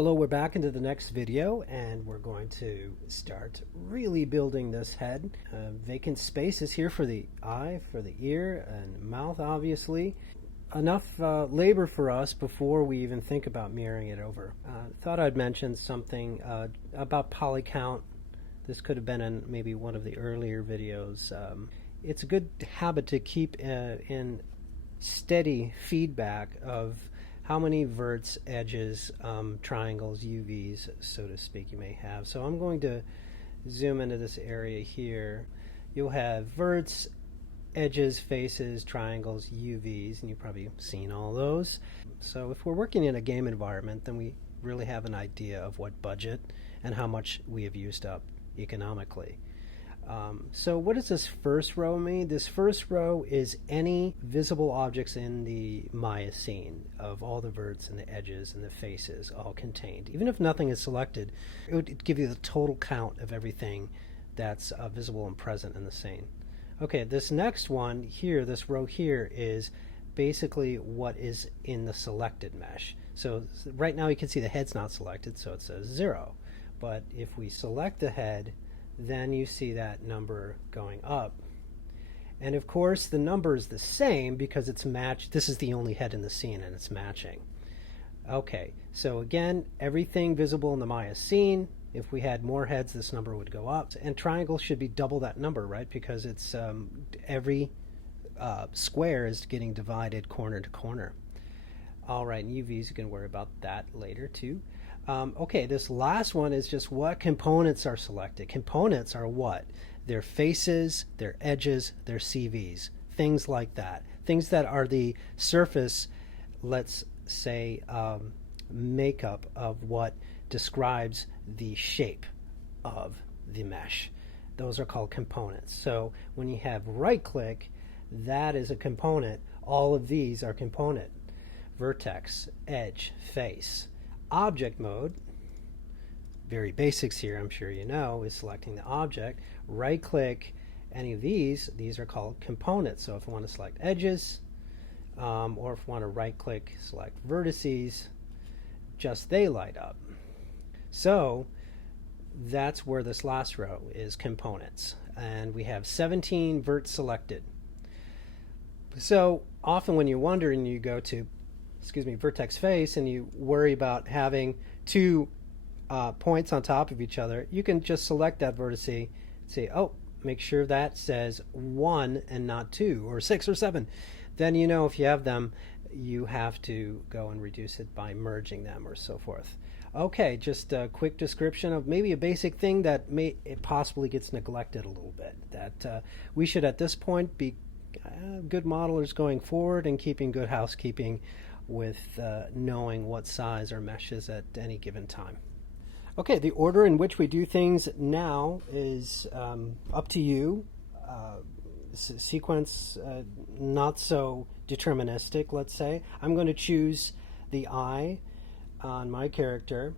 Hello, we're back into the next video and we're going to start really building this head. Vacant space is here for the eye, for the ear, and mouth, obviously. Enough labor for us before we even think about mirroring it over. Thought I'd mention something about poly count. This could have been in maybe one of the earlier videos. It's a good habit to keep in steady feedback of how many verts, edges, triangles, UVs, so to speak, you may have. So I'm going to zoom into this area here. You'll have verts, edges, faces, triangles, UVs, and you've probably seen all those. So if we're working in a game environment, then we really have an idea of what budget and how much we have used up economically. So what does this first row mean? This first row is any visible objects in the Maya scene of all the verts and the edges and the faces all contained. Even if nothing is selected, it would give you the total count of everything that's visible and present in the scene. Okay, this next one here, this row here, is basically what is in the selected mesh. So right now you can see the head's not selected, so it says 0. But if we select the head, then you see that number going up. And of course the number is the same because it's matched. This is the only head in the scene and it's matching. Okay, so again, everything visible in the Maya scene, if we had more heads, this number would go up. And triangle should be double that number, right? Because it's every square is getting divided corner to corner. All right, and UVs, you can worry about that later too. Okay, this last one is just what components are selected. Components are what? Their faces, their edges, their CVs, things like that. Things that are the surface, let's say, makeup of what describes the shape of the mesh. Those are called components. So when you have right click, that is a component. All of these are component. Vertex, edge, face. Object mode, very basics here, I'm sure you know, is selecting the object. Right click any of these are called components. So if I want to select edges, or if I want to right click select vertices, just they light up. So that's where this last row is components, and we have 17 verts selected. So often when you wonder and you go to vertex face and you worry about having two points on top of each other, you can just select that vertex and say, oh, make sure that says 1 and not 2 or 6 or 7. Then you know if you have them, you have to go and reduce it by merging them or so forth. Okay, just a quick description of maybe a basic thing that it possibly gets neglected a little bit. That we should at this point be good modelers going forward and keeping good housekeeping with knowing what size our mesh is at any given time. Okay, the order in which we do things now is up to you. Sequence not so deterministic, let's say. I'm going to choose the eye on my character,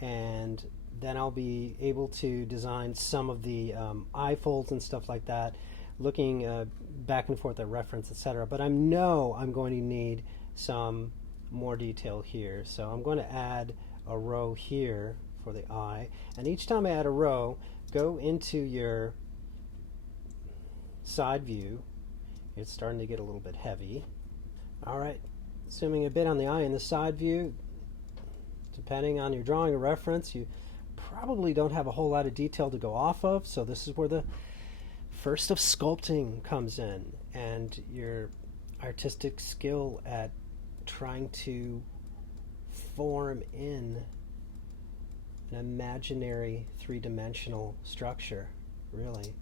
and then I'll be able to design some of the eye folds and stuff like that, looking back and forth at reference, etc. But I know I'm going to need some more detail here. So I'm going to add a row here for the eye, and each time I add a row, go into your side view. It's starting to get a little bit heavy. Alright, zooming a bit on the eye in the side view. Depending on your drawing or reference, you probably don't have a whole lot of detail to go off of, so this is where the first of sculpting comes in, and your artistic skill at trying to form in an imaginary three-dimensional structure, really,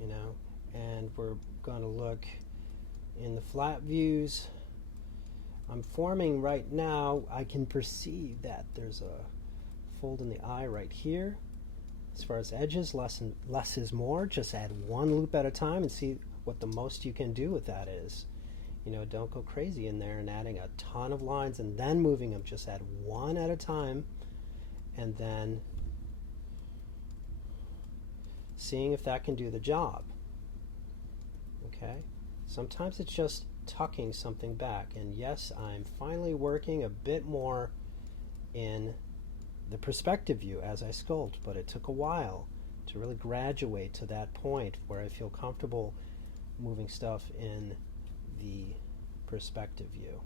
you know. And we're going to look in the flat views. I'm forming right now. I can perceive that there's a fold in the eye right here. As far as edges, less is more. Just add one loop at a time and see what the most you can do with that is. You know, don't go crazy in there and adding a ton of lines and then moving them. Just add one at a time and then seeing if that can do the job. Okay? Sometimes it's just tucking something back. And yes, I'm finally working a bit more in the perspective view as I sculpt, but it took a while to really graduate to that point where I feel comfortable moving stuff in the perspective view.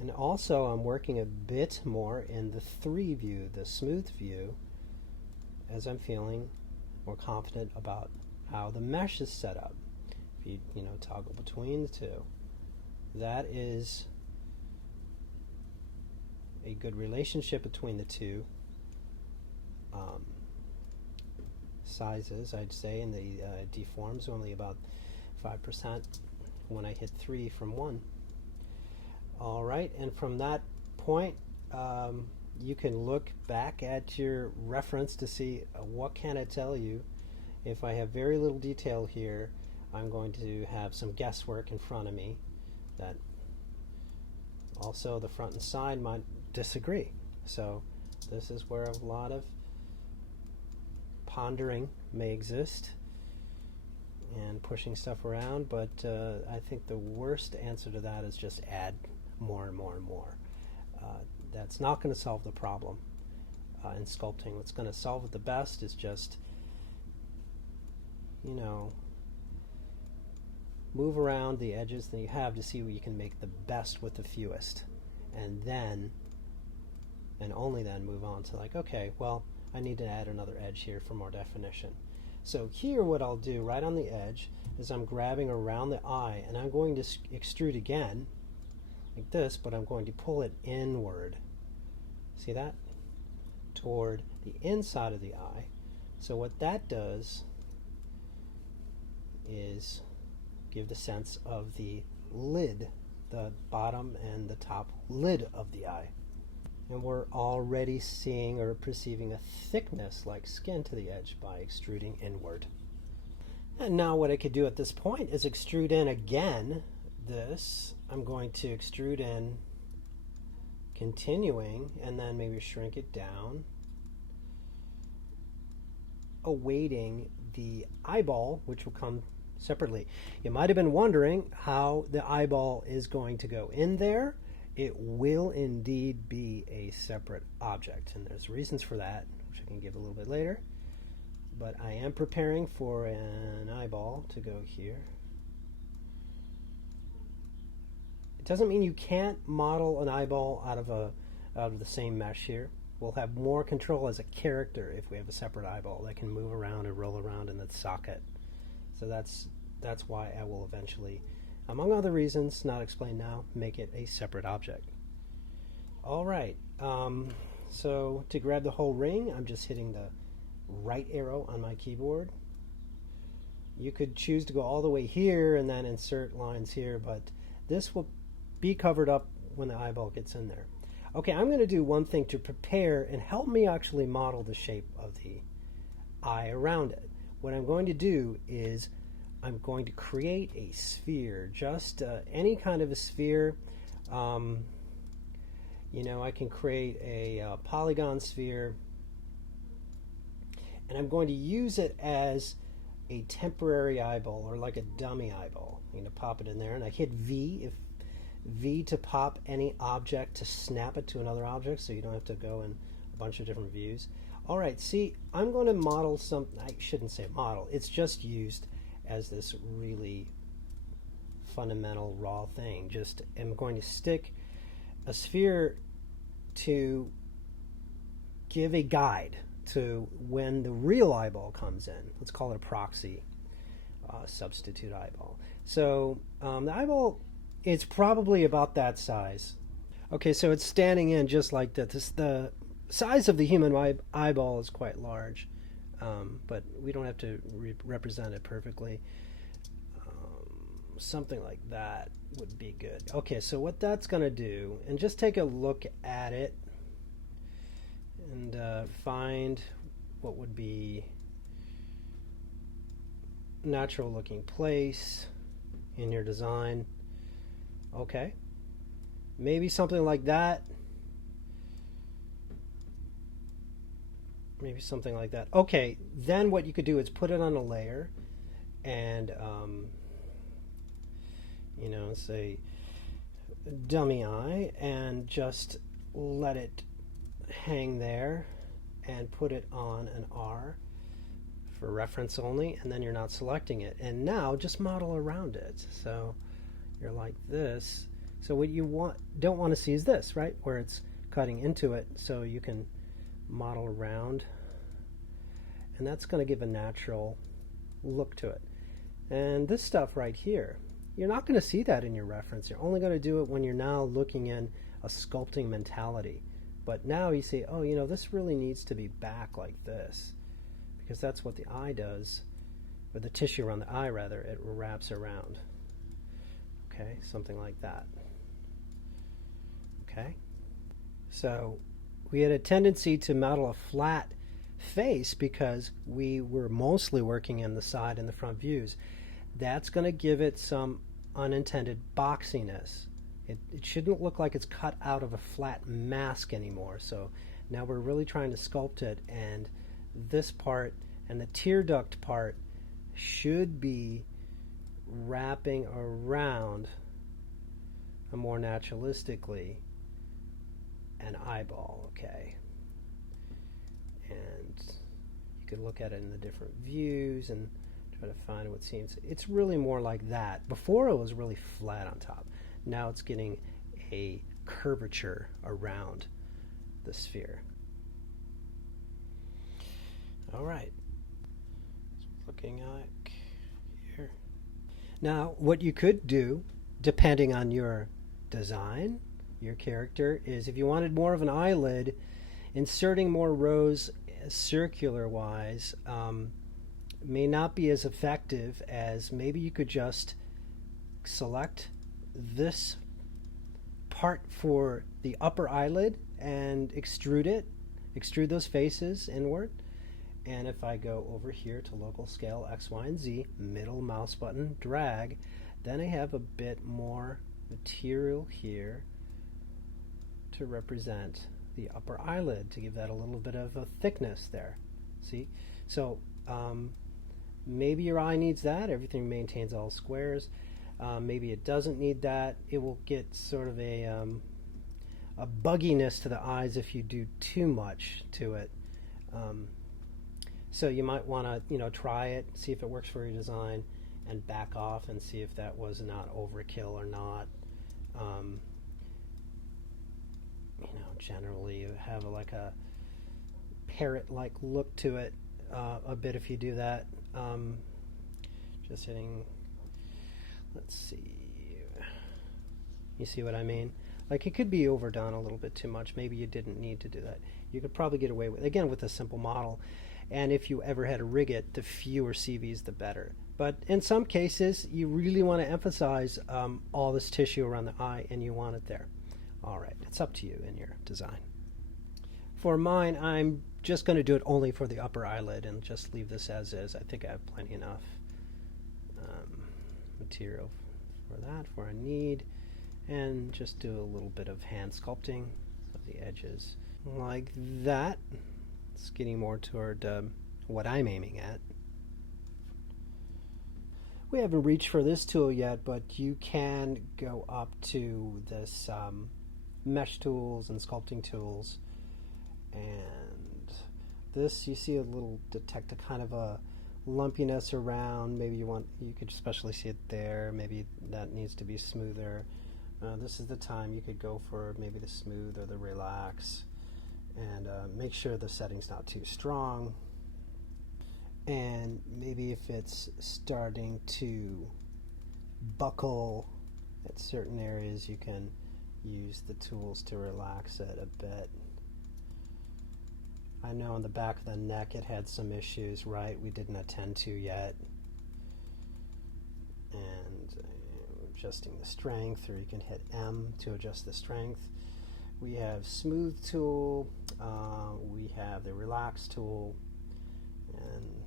And also I'm working a bit more in the 3 view, the smooth view, as I'm feeling more confident about how the mesh is set up. If you toggle between the two, that is a good relationship between the two sizes, I'd say, and the deforms only about 5% when I hit 3 from 1. All right, and from that point, you can look back at your reference to see what can it tell you. If I have very little detail here, I'm going to have some guesswork in front of me that also the front and side might disagree. So this is where a lot of pondering may exist and pushing stuff around, but I think the worst answer to that is just add more and more and more. That's not going to solve the problem in sculpting. What's going to solve it the best is just, move around the edges that you have to see what you can make the best with the fewest. And then, and only then, move on to like, okay, well, I need to add another edge here for more definition. So here what I'll do right on the edge is I'm grabbing around the eye and I'm going to extrude again like this, but I'm going to pull it inward. See that? Toward the inside of the eye. So what that does is give the sense of the lid, the bottom and the top lid of the eye. And we're already seeing or perceiving a thickness like skin to the edge by extruding inward. And now what I could do at this point is extrude in again this. I'm going to extrude in, continuing, and then maybe shrink it down, awaiting the eyeball, which will come separately. You might have been wondering how the eyeball is going to go in there. It will indeed be a separate object, and there's reasons for that, which I can give a little bit later. But I am preparing for an eyeball to go here. It doesn't mean you can't model an eyeball out of the same mesh here. We'll have more control as a character if we have a separate eyeball that can move around and roll around in the socket. So that's why I will eventually, among other reasons not explained now, make it a separate object. All right, so to grab the whole ring, I'm just hitting the right arrow on my keyboard. You could choose to go all the way here and then insert lines here, but this will be covered up when the eyeball gets in there. Okay, I'm going to do one thing to prepare and help me actually model the shape of the eye around it. What I'm going to do is I'm going to create a sphere, just any kind of a sphere. I can create a polygon sphere, and I'm going to use it as a temporary eyeball or like a dummy eyeball. I'm going to pop it in there, and I hit V to pop any object to snap it to another object, so you don't have to go in a bunch of different views. All right, see, I'm going to model something. I shouldn't say model. It's just used as this really fundamental raw thing. Just am going to stick a sphere to give a guide to when the real eyeball comes in. Let's call it a proxy substitute eyeball. So the eyeball, it's probably about that size. Okay, so it's standing in just like this. The size of the human eyeball is quite large, but we don't have to represent it perfectly. Something like that would be good. Okay, so what that's going to do, and just take a look at it and find what would be natural looking place in your design. Okay, maybe something like that. Maybe something like that. Okay, then what you could do is put it on a layer and say dummy eye, and just let it hang there and put it on an R for reference only, and then you're not selecting it. And now just model around it. So you're like this. So what you don't want to see is this, right? Where it's cutting into it, so you can model around. And that's going to give a natural look to it. And this stuff right here, you're not going to see that in your reference. You're only going to do it when you're now looking in a sculpting mentality. But now you say, oh, this really needs to be back like this, because that's what the eye does, or the tissue around the eye, rather, it wraps around. Okay, something like that. Okay? So we had a tendency to model a flat face because we were mostly working in the side and the front views. That's going to give it some unintended boxiness. It shouldn't look like it's cut out of a flat mask anymore. So now we're really trying to sculpt it, and this part and the tear duct part should be wrapping around more naturalistically an eyeball. Okay, and you could look at it in the different views and try to find what seems. It's really more like that. Before it was really flat on top. Now it's getting a curvature around the sphere. All right. So looking like here. Now, what you could do, depending on your design, your character, is if you wanted more of an eyelid, inserting more rows circular-wise may not be as effective as maybe you could just select this part for the upper eyelid and extrude those faces inward. And if I go over here to local scale X, Y, and Z, middle mouse button, drag, then I have a bit more material here to represent the upper eyelid, to give that a little bit of a thickness there. See? So maybe your eye needs that. Everything maintains all squares. Maybe it doesn't need that. It will get sort of a bugginess to the eyes if you do too much to it. So you might want to try it, see if it works for your design, and back off and see if that was not overkill or not. Generally you have like a parrot-like look to it a bit if you do that. Just hitting. Let's see. You see what I mean? Like, it could be overdone a little bit too much. Maybe you didn't need to do that. You could probably get away with, again, with a simple model. And if you ever had to rig it, the fewer CVs, the better. But in some cases, you really want to emphasize all this tissue around the eye, and you want it there. All right, it's up to you in your design. For mine, I'm just going to do it only for the upper eyelid and just leave this as is. I think I have plenty enough material for that, for a need, and just do a little bit of hand sculpting of the edges like that. It's getting more toward what I'm aiming at. We haven't reached for this tool yet, but you can go up to this mesh tools and sculpting tools, and this, you see a little, detect a kind of a lumpiness around. Maybe you could especially see it there. Maybe that needs to be smoother. This is the time you could go for maybe the smooth or the relax, and make sure the setting's not too strong. And maybe if it's starting to buckle at certain areas, you can use the tools to relax it a bit. I know on the back of the neck it had some issues, right? We didn't attend to yet. And adjusting the strength, or you can hit M to adjust the strength. We have smooth tool, we have the relax tool, and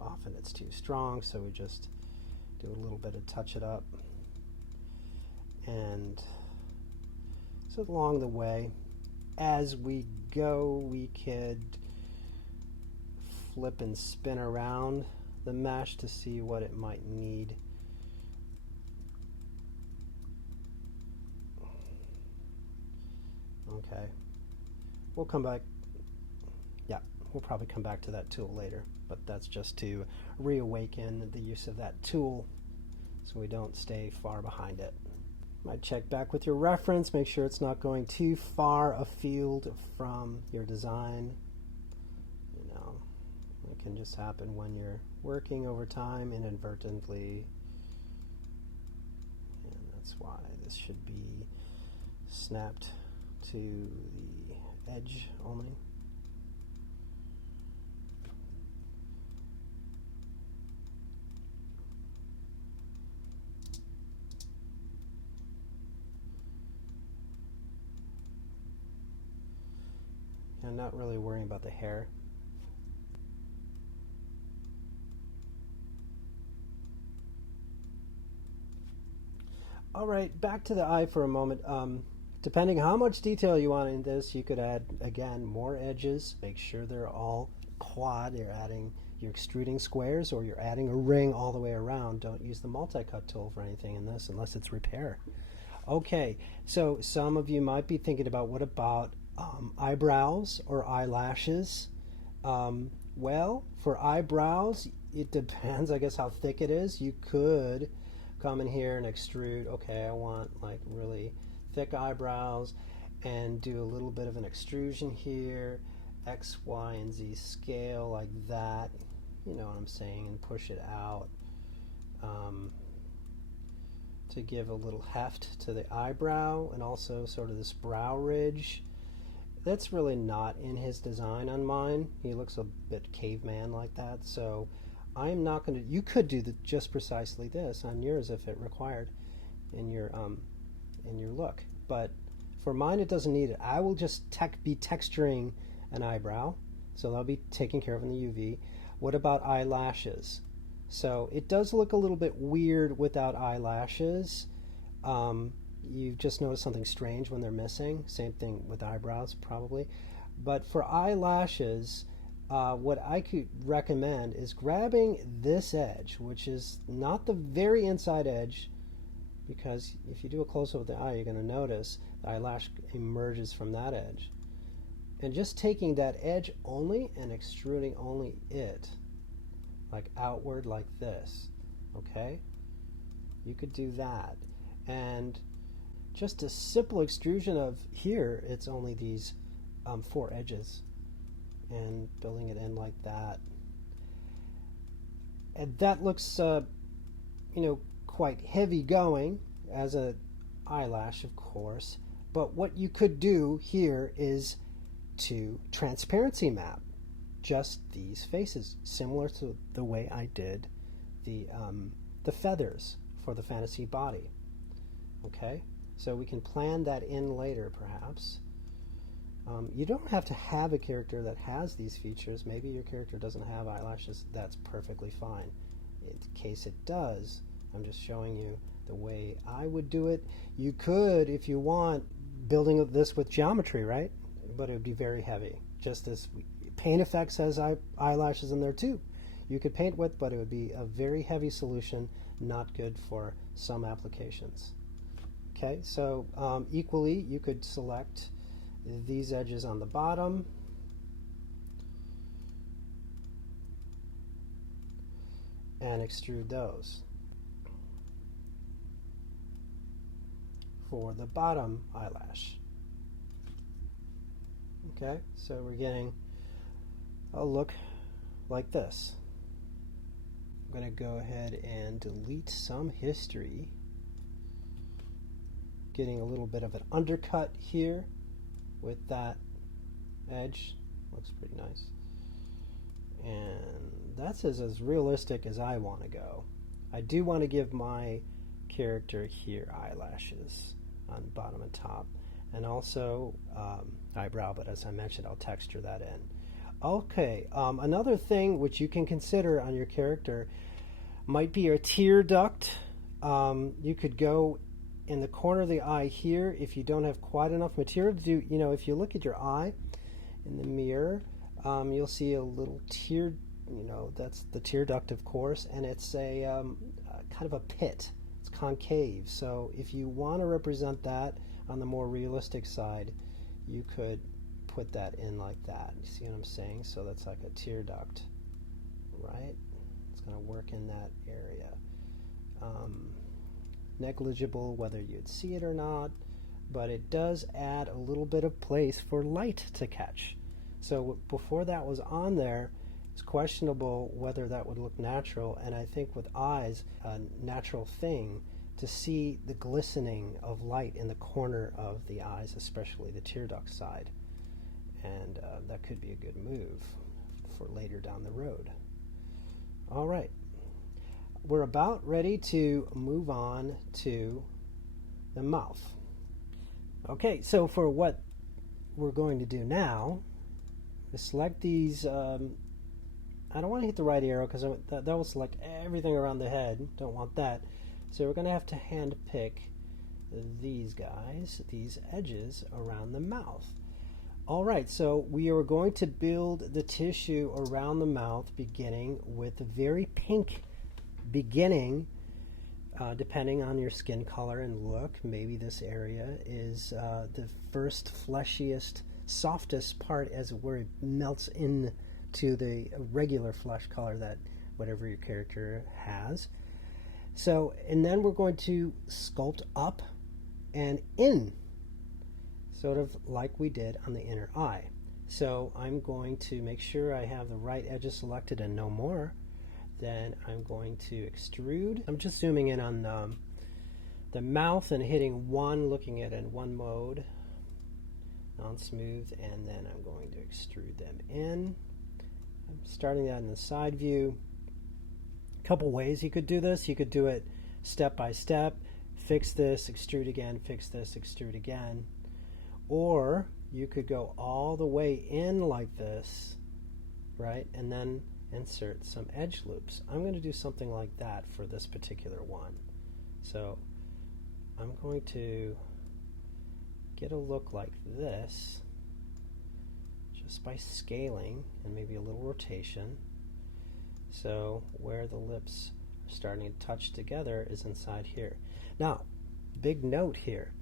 often it's too strong, so we just do a little bit of touch it up. And so along the way, as we go, we could flip and spin around the mesh to see what it might need. Okay, we'll come back. Yeah, we'll probably come back to that tool later, but that's just to reawaken the use of that tool so we don't stay far behind it. Might check back with your reference, make sure it's not going too far afield from your design. You know, it can just happen when you're working over time inadvertently, and that's why this should be snapped to the edge only. I'm not really worrying about the hair. All right, back to the eye for a moment. Depending how much detail you want in this, you could add, again, more edges. Make sure they're all quad. You're extruding squares, or you're adding a ring all the way around. Don't use the multi-cut tool for anything in this unless it's repair. Okay, so some of you might be thinking about, what about eyebrows or eyelashes? Well, for eyebrows, it depends, I guess, how thick it is. You could come in here and extrude. Okay, I want like really thick eyebrows, and do a little bit of an extrusion here, X, Y, and Z scale like that. You know what I'm saying, and push it out to give a little heft to the eyebrow, and also sort of this brow ridge. That's really not in his design on mine. He looks a bit caveman like that, so I'm not going to. You could do just precisely this on yours if it required in your look, but for mine it doesn't need it. I will just be texturing an eyebrow, so that'll be taken care of in the UV. What about eyelashes? So it does look a little bit weird without eyelashes. You've just noticed something strange when they're missing. Same thing with eyebrows, probably. But for eyelashes, what I could recommend is grabbing this edge, which is not the very inside edge, because if you do a close-up of the eye, you're going to notice the eyelash emerges from that edge. And just taking that edge only and extruding only it, like outward like this, okay? You could do that. And just a simple extrusion of here, it's only these 4 edges, and building it in like that. And that looks, quite heavy going as an eyelash, of course. But what you could do here is to transparency map just these faces, similar to the way I did the feathers for the fantasy body. Okay, so we can plan that in later, perhaps. You don't have to have a character that has these features. Maybe your character doesn't have eyelashes. That's perfectly fine. In case it does, I'm just showing you the way I would do it. You could, if you want, building this with geometry, right? But it would be very heavy. Just as Paint Effects has eyelashes in there too. You could paint with, but it would be a very heavy solution, not good for some applications. Okay, so equally, you could select these edges on the bottom, and extrude those for the bottom eyelash. Okay, so we're getting a look like this. I'm going to go ahead and delete some history, getting a little bit of an undercut here with that edge. Looks pretty nice. And that's as realistic as I want to go. I do want to give my character here eyelashes on bottom and top, and also eyebrow, but as I mentioned, I'll texture that in. Okay, another thing which you can consider on your character might be your tear duct. You could go in the corner of the eye here if you don't have quite enough material to do. If you look at your eye in the mirror, you'll see a little tear. That's the tear duct, of course, and it's a kind of a pit. It's concave. So if you want to represent that on the more realistic side, you could put that in like that. You see what I'm saying? So that's like a tear duct, right? It's going to work in that area. Negligible whether you'd see it or not, but it does add a little bit of place for light to catch. So before that was on there, it's questionable whether that would look natural, and I think with eyes, a natural thing to see the glistening of light in the corner of the eyes, especially the tear duct side. And that could be a good move for later down the road. All right. We're about ready to move on to the mouth. Okay, so for what we're going to do now, select these. I don't want to hit the right arrow because that will select everything around the head. Don't want that. So we're going to have to hand pick these guys, these edges around the mouth. All right, so we are going to build the tissue around the mouth beginning with a very pink beginning, depending on your skin color and look. Maybe this area is the first fleshiest, softest part as where it melts into the regular flesh color that whatever your character has. So, and then we're going to sculpt up and in, sort of like we did on the inner eye. So I'm going to make sure I have the right edges selected and no more. Then I'm going to extrude. I'm just zooming in on the mouth and hitting one, looking at it in one mode, non-smooth, and then I'm going to extrude them in. I'm starting that in the side view. A couple ways you could do this. You could do it step by step, fix this, extrude again, fix this, extrude again. Or you could go all the way in like this, right, and then insert some edge loops. I'm going to do something like that for this particular one. So I'm going to get a look like this just by scaling and maybe a little rotation. So where the lips are starting to touch together is inside here. Now, big note here.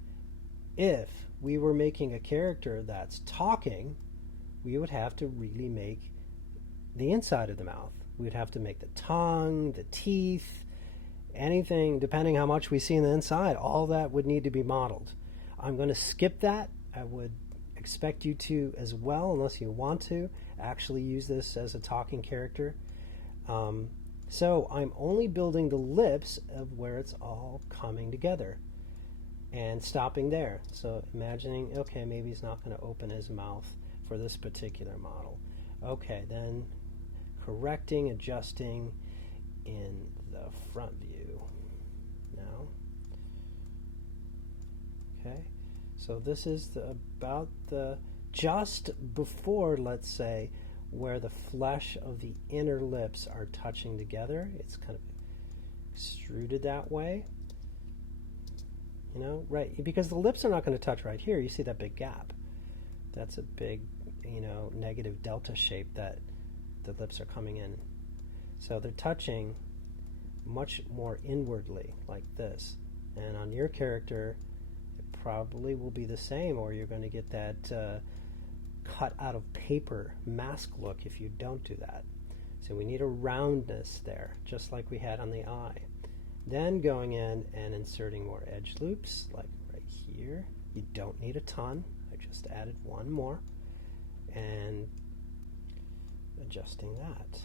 If we were making a character that's talking, we would have to really make the inside of the mouth. We'd have to make the tongue, the teeth, anything, depending how much we see in the inside, all that would need to be modeled. I'm going to skip that. I would expect you to as well, unless you want to actually use this as a talking character. So I'm only building the lips of where it's all coming together and stopping there. So imagining, okay, maybe he's not going to open his mouth for this particular model. Okay, then correcting, adjusting in the front view now. Okay, so this is about the just before, let's say, where the flesh of the inner lips are touching together. It's kind of extruded that way, you know, right? Because the lips are not going to touch right here. You see that big gap? That's a big, you know, negative delta shape that the lips are coming in. So they're touching much more inwardly like this. And on your character, it probably will be the same, or you're going to get that cut out of paper mask look if you don't do that. So we need a roundness there, just like we had on the eye. Then going in and inserting more edge loops, like right here. You don't need a ton. I just added one more. And adjusting that.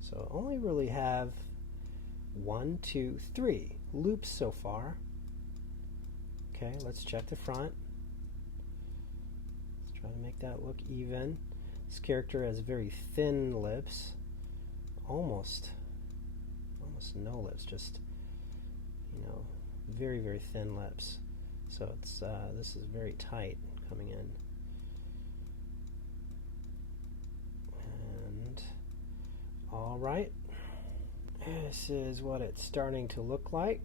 So only really have 1, 2, 3 loops so far. Okay, let's check the front. Let's try to make that look even. This character has very thin lips. Almost no lips, just, you know, very, very thin lips. So it's this is very tight coming in. And all right, this is what it's starting to look like.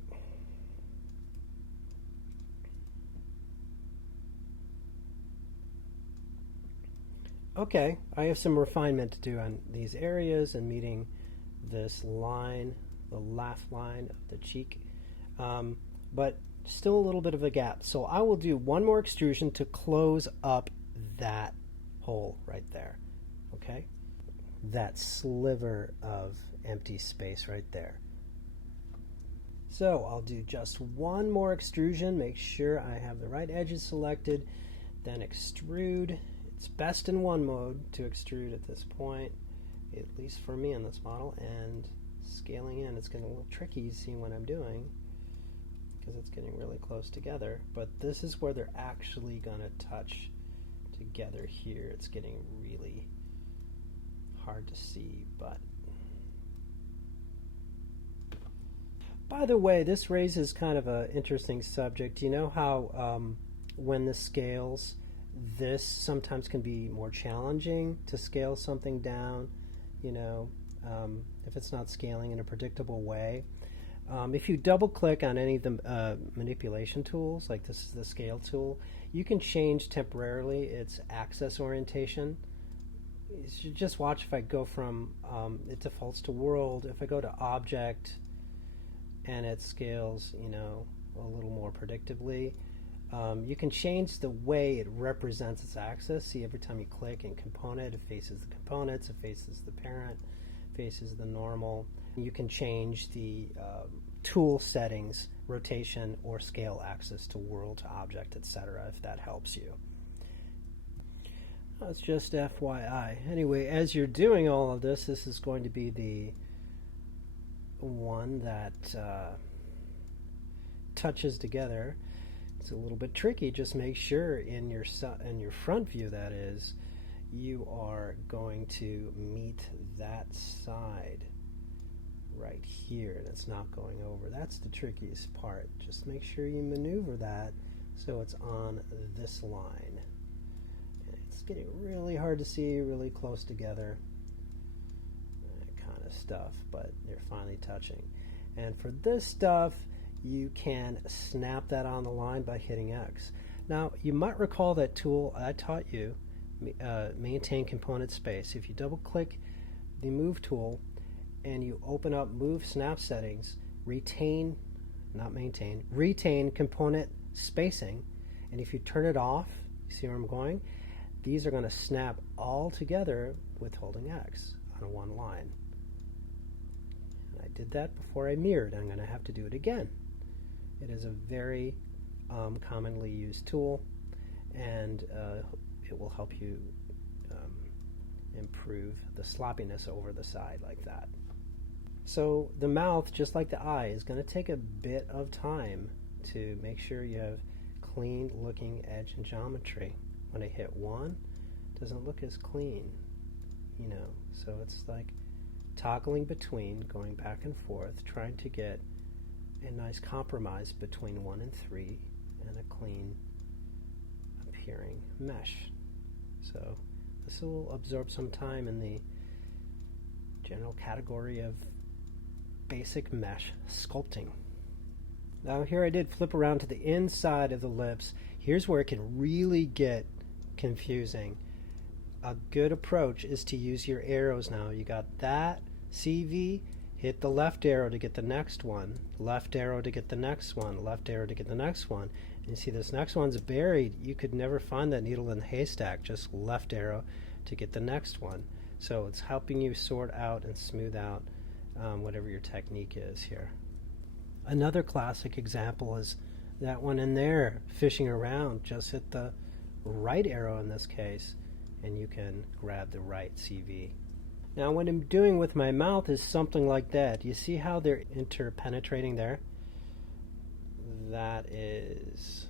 Okay, I have some refinement to do on these areas and meeting this line, the laugh line of the cheek. But Still a little bit of a gap. So I will do one more extrusion to close up that hole right there. Okay? That sliver of empty space right there. So I'll do just one more extrusion, make sure I have the right edges selected, then extrude. It's best in one mode to extrude at this point, at least for me on this model, and scaling in, it's getting a little tricky to see what I'm doing because it's getting really close together, but this is where they're actually going to touch together here. It's getting really hard to see, but by the way, this raises kind of an interesting subject. You know how when this scales, this sometimes can be more challenging to scale something down, you know, if it's not scaling in a predictable way. If you double click on any of the manipulation tools, like this is the scale tool, you can change temporarily its axis orientation. You should just watch if I go from, it defaults to world, if I go to object, and it scales, you know, a little more predictably. You can change the way it represents its axis. See, every time you click in component, it faces the components, it faces the parent, faces the normal. You can change the tool settings, rotation or scale axis to world, to object, etc., if that helps you. That's just FYI. Anyway, as you're doing all of this, this is going to be the one that touches together. It's a little bit tricky. Just make sure in your front view, that is, you are going to meet that side right here, and it's not going over. That's the trickiest part. Just make sure you maneuver that so it's on this line. It's getting really hard to see, really close together. Kind of stuff, but they're finally touching. And for this stuff, you can snap that on the line by hitting X. Now, you might recall that tool I taught you, maintain component space. If you double click the move tool and you open up move snap settings, retain, not maintain, retain component spacing, and if you turn it off, you see where I'm going? These are going to snap all together with holding X on one line. I did that before I mirrored. I'm going to have to do it again. It is a very commonly used tool, and it will help you improve the sloppiness over the side like that. So the mouth, just like the eye, is going to take a bit of time to make sure you have clean looking edge and geometry. When I hit 1, it doesn't look as clean, you know, so it's like toggling between, going back and forth, trying to get a nice compromise between 1 and 3 and a clean appearing mesh. So this will absorb some time in the general category of basic mesh sculpting. Now here I did flip around to the inside of the lips. Here's where it can really get confusing. A good approach is to use your arrows now. You got that CV, hit the left arrow to get the next one, left arrow to get the next one, left arrow to get the next one. And you see this next one's buried. You could never find that needle in the haystack, just left arrow to get the next one. So it's helping you sort out and smooth out whatever your technique is here. Another classic example is that one in there, fishing around. Just hit the right arrow in this case, and you can grab the right CV. Now what I'm doing with my mouth is something like that. You see how they're interpenetrating there? That is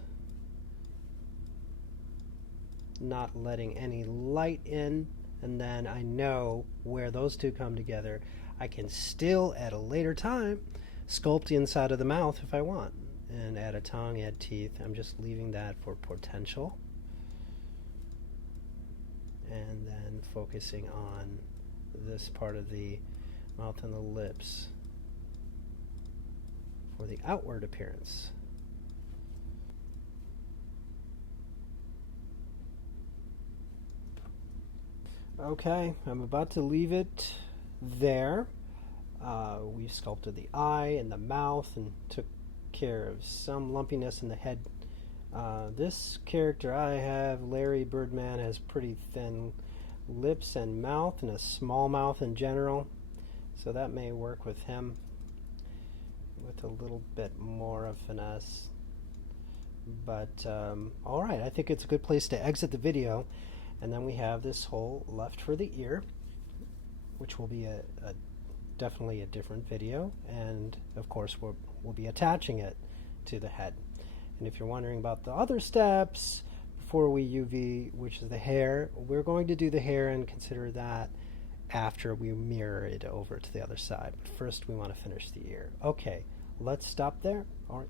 not letting any light in, and then I know where those two come together. I can still, at a later time, sculpt the inside of the mouth if I want, and add a tongue, add teeth. I'm just leaving that for potential, and then focusing on this part of the mouth and the lips for the outward appearance. Okay, I'm about to leave it there. We've sculpted the eye and the mouth and took care of some lumpiness in the head. This character I have, Larry Birdman, has pretty thin lips and mouth and a small mouth in general, so that may work with him with a little bit more of finesse. But alright, I think it's a good place to exit the video, and then we have this hole left for the ear, which will be definitely a different video, and of course we'll be attaching it to the head. And if you're wondering about the other steps before we UV, which is the hair, we're going to do the hair and consider that after we mirror it over to the other side. But first we want to finish the ear. Okay, let's stop there. All right.